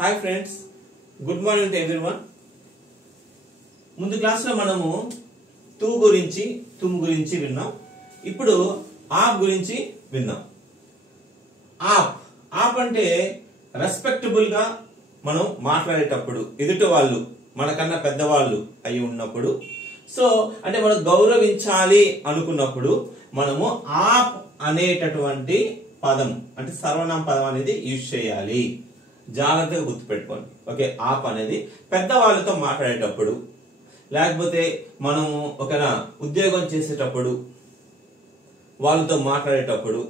Hi friends, good morning to everyone. ముందు class లో మనము తూ గురించి తుమ్ గురించి విన్నాం. ఇప్పుడు ఆప్ గురించి విన్నాం. ఆప్ అంటే రెస్పెక్టబుల్ గా మనం మాట్లాడేటప్పుడు ఎదుటి వాళ్ళు మనకన్నా పెద్దవాళ్ళు అయి ఉన్నప్పుడు, సో అంటే మనం గౌరవించాలి అనుకున్నప్పుడు మనము ఆప్ అనేటటువంటి పదం అంటే సర్వనామ పదం అనేది యూజ్ చేయాలి. జాగ్రత్తగా గుర్తుపెట్టుకోండి. ఓకే, ఆప్ అనేది పెద్దవాళ్ళతో మాట్లాడేటప్పుడు, లేకపోతే మనము ఒక ఉద్యోగం చేసేటప్పుడు, వాళ్ళతో మాట్లాడేటప్పుడు,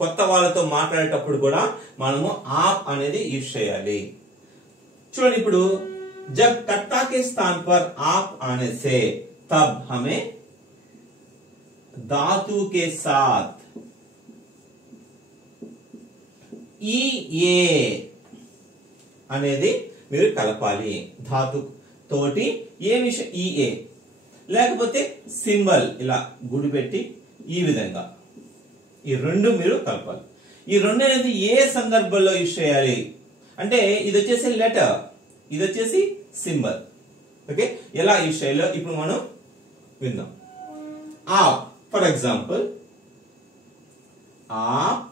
కొత్త వాళ్ళతో మాట్లాడేటప్పుడు కూడా మనము ఆప్ అనేది యూజ్ చేయాలి. చూడండి, ఇప్పుడు జబ్ కర్ता के स्थान पर आप आने से तब हमें धातु के साथ ఈ ఏ అనేది మీరు కలపాలి. ధాతు తోటి ఏ విషయం ఈ ఏ, లేకపోతే సింబల్ ఇలా గుడి పెట్టి ఈ విధంగా ఈ రెండు మీరు కలపాలి. ఈ రెండు అనేది ఏ సందర్భంలో యూజ్ చేయాలి అంటే ఇది వచ్చేసి లెటర్, ఇది వచ్చేసి సింబల్. ఓకే, ఎలా యూజ్ చేయాలో ఇప్పుడు మనం విందాం. ఆప్ ఫర్ ఎగ్జాంపుల్, ఆప్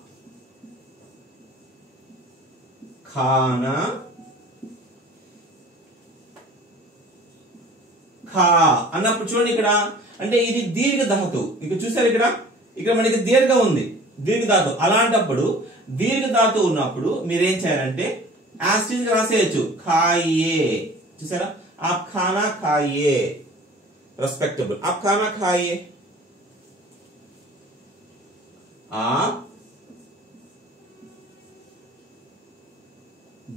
खाना ఖా అన్నప్పుడు చూడండి, ఇక్కడ అంటే ఇది దీర్ఘ ధాతు. ఇక్కడ చూసారు, ఇక్కడ మనకి దీర్ఘ ఉంది, దీర్ఘ ధాతు. అలాంటప్పుడు దీర్ఘ ధాతు ఉన్నప్పుడు మీరేం చేయాలంటే యాస్టిజ్ రాసేయచ్చు, ఖాయే. చూసారా, ఆప్ ఖానా ఖాయే, రెస్పెక్టబుల్. ఆప్ ఖానా ఖాయే, आप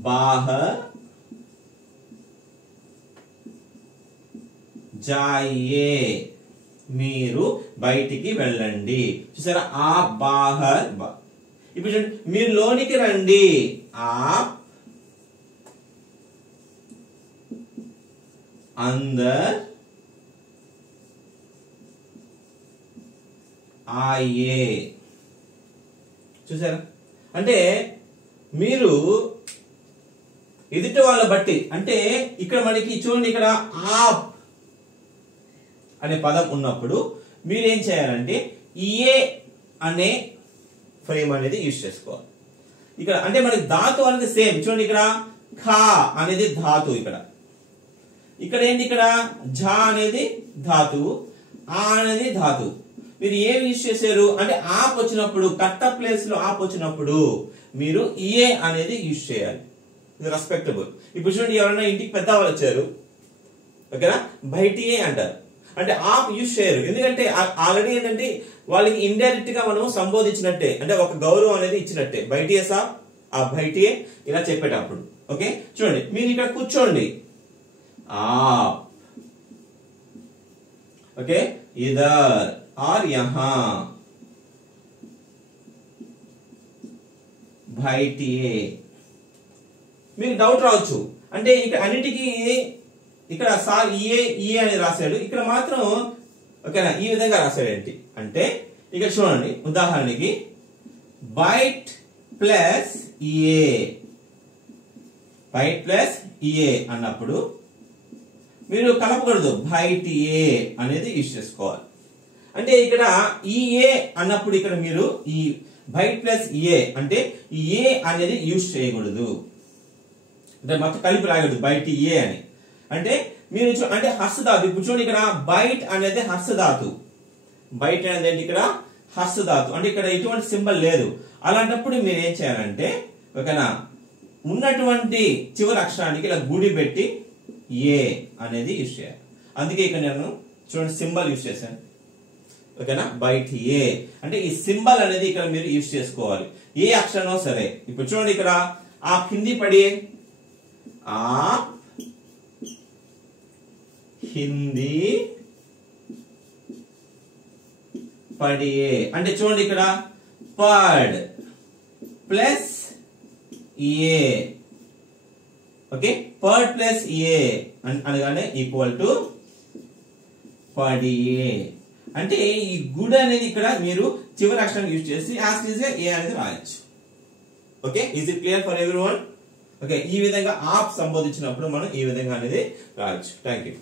बाहर जाइए, మీరు బయటికి వెళ్ళండి. చూసారా, ఆ బాహర్. ఇప్పుడు చూడండి, మీరు లోనికి రండి. ఆప్ అందర్ ఆయే. చూసారా, అంటే మీరు ఎదుటి వాళ్ళ బట్టి, అంటే ఇక్కడ మనకి చూడండి, ఇక్కడ ఆప్ అనే పదం ఉన్నప్పుడు మీరేం చేయాలంటే ఏ అనే ఫ్రేమ్ అనేది యూజ్ చేసుకోవాలి. ఇక్కడ అంటే మనకి ధాతు అనేది సేమ్. చూడండి, ఇక్కడ ఖా అనేది ధాతు, ఇక్కడ ఏంటి, ఇక్కడ ఝా అనేది ధాతువు, ఆ అనేది ధాతువు. మీరు ఏం యూజ్ చేశారు అంటే ఆప్ వచ్చినప్పుడు, కర్త ప్లేస్ లో ఆప్ వచ్చినప్పుడు మీరు ఏ అనేది యూజ్ చేయాలి. ఇది రెస్పెక్టబుల్. ఇప్పుడు చూడండి, ఎవరైనా ఇంటికి పెద్దవాళ్ళు వచ్చారు, ఓకేనా, బయటియే అంటారు. అంటే ఆప్ యూజ్ చేయరు, ఎందుకంటే ఆల్రెడీ ఏంటంటే వాళ్ళకి ఇండైరెక్ట్ గా మనం సంబోధించినట్టే, అంటే ఒక గౌరవం అనేది ఇచ్చినట్టే. బయటియే సాబ్, ఆ బయటియే ఇలా చెప్పేటప్పుడు. ఓకే, చూడండి, మీరు ఇక్కడ కూర్చోండి, ఆప్. ఓకే, ఇదర్ ఆర్ యహా, బయటియే. మీకు డౌట్ రావచ్చు, అంటే ఇక్కడ అన్నిటికీ ఇక్కడ సార్ ఏ అని రాశాడు, ఇక్కడ మాత్రం ఓకేనా ఈ విధంగా రాశాడు ఏంటి అంటే, ఇక్కడ చూడండి, ఉదాహరణకి బైట్ ప్లస్ ఏ, బైట్ ప్లస్ ఏ అన్నప్పుడు మీరు కలపకూడదు, బైట్ ఏ అనేది యూజ్ చేసుకోవాలి. అంటే ఇక్కడ ఈ ఏ అన్నప్పుడు ఇక్కడ మీరు ఈ బైట్ ప్లస్ ఏ అంటే ఏ అనేది యూజ్ చేయకూడదు, అంటే మొత్తం కలిపి రాయకూడదు బయట ఏ అని. అంటే మీరు అంటే హస్తధాతు. ఇప్పుడు చూడండి, ఇక్కడ బైట్ అనేది హస్తధాతు, బైట్ అనేది ఏంటి, ఇక్కడ హస్తధాతు, అంటే ఇక్కడ ఎటువంటి సింబల్ లేదు. అలాంటప్పుడు మీరు ఏం చేయాలంటే ఓకేనా ఉన్నటువంటి చివరి అక్షరానికి ఇలా గుడి పెట్టి ఏ అనేది యూజ్ చేయాలి. అందుకే ఇక్కడ నేను చూడండి సింబల్ యూజ్ చేశాను, ఓకేనా, బైట్ ఏ అంటే ఈ సింబల్ అనేది ఇక్కడ మీరు యూజ్ చేసుకోవాలి, ఏ అక్షరం సరే. ఇప్పుడు చూడండి, ఇక్కడ ఆ హిందీ పడి आप హిందీ పడియే అంటే చూడండి, ఇక్కడ పడ్ ప్లస్ ఏ. ఓకే, పడ్ ప్లస్ ఏ అనగానే ఈక్వల్ టు పడియే. అంటే ఈ గుడ్ అనేది ఇక్కడ మీరు చివరి అక్షరం యూజ్ చేసి యాజ్ ఈజ్ ఏ అనేది రాయొచ్చు. Okay, is it clear for everyone? Okay, ఈ విధంగా ఆప్ సంబోధించినప్పుడు మనం ఈ విధంగా అనేది రాయొచ్చు. Thank you.